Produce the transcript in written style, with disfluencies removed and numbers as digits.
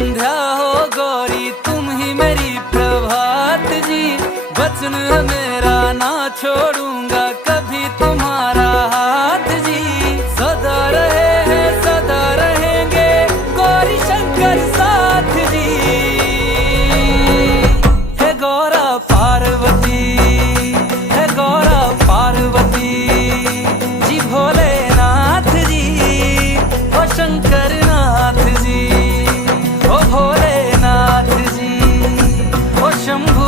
संध्या हो गौरी तुम ही मेरी प्रभात जी, वचन है मेरा ना छोड़ूंगा कभी तुम्हारा हाथ जी। सदा रहे हैं सदा रहेंगे गौरी शंकर साथ जी। हे गौरा पार्वती, हे गौरा पार्वती जी, भोलेनाथ जी ओ शंकर नाथ जी, ओ भोलेनाथ जी ओ शंभु